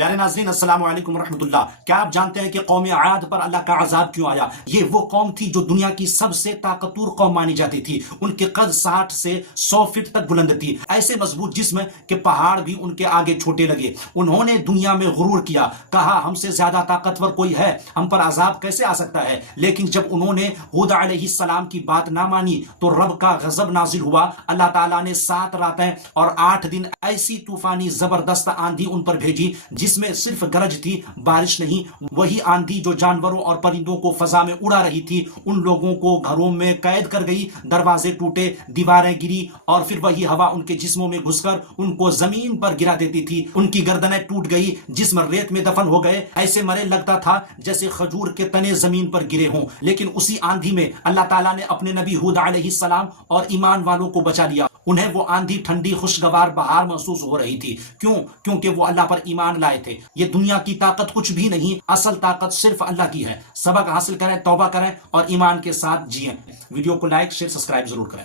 پیارے ناظرین السلام علیکم ورحمۃ اللہ۔ کیا آپ جانتے ہیں کہ قوم عاد پر اللہ کا عذاب کیوں آیا؟ یہ وہ قوم تھی جو دنیا کی سب سے طاقتور قوم مانی جاتی تھی۔ ان کے قد 60 سے 100 فٹ تک بلند تھی، ایسے مضبوط جسم کہ پہاڑ بھی ان کے آگے چھوٹے لگے۔ انہوں نے دنیا میں غرور کیا، کہا ہم سے زیادہ طاقتور کوئی ہے، ہم پر عذاب کیسے آ سکتا ہے؟ لیکن جب انہوں نے ہود علیہ السلام کی بات نہ مانی تو رب کا غضب نازل ہوا۔ اللہ تعالیٰ نے 7 راتیں اور 8 دن ایسی طوفانی زبردست آندھی ان پر بھیجی جس میں صرف گرج تھی، بارش نہیں۔ وہی آندھی جو جانوروں اور پرندوں کو فضا میں اڑا رہی تھی، ان لوگوں کو گھروں میں قید کر گئی، دروازے ٹوٹے، دیواریں گری، اور پھر وہی ہوا ان کے جسموں میں گھس کر ان کو زمین پر گرا دیتی تھی۔ ان کی گردنیں ٹوٹ گئی، جسم ریت میں دفن ہو گئے، ایسے مرے لگتا تھا جیسے کھجور کے تنے زمین پر گرے ہوں۔ لیکن اسی آندھی میں اللہ تعالیٰ نے اپنے نبی ہود علیہ السلام اور ایمان والوں کو بچا لیا۔ انہیں وہ آندھی ٹھنڈی خوشگوار بہار محسوس ہو رہی تھی۔ کیونکہ وہ اللہ پر ایمان لائے تھے۔ یہ دنیا کی طاقت کچھ بھی نہیں، اصل طاقت صرف اللہ کی ہے۔ سبق حاصل کریں، توبہ کریں اور ایمان کے ساتھ جئیں۔ ویڈیو کو لائک، شیئر، سبسکرائب ضرور کریں۔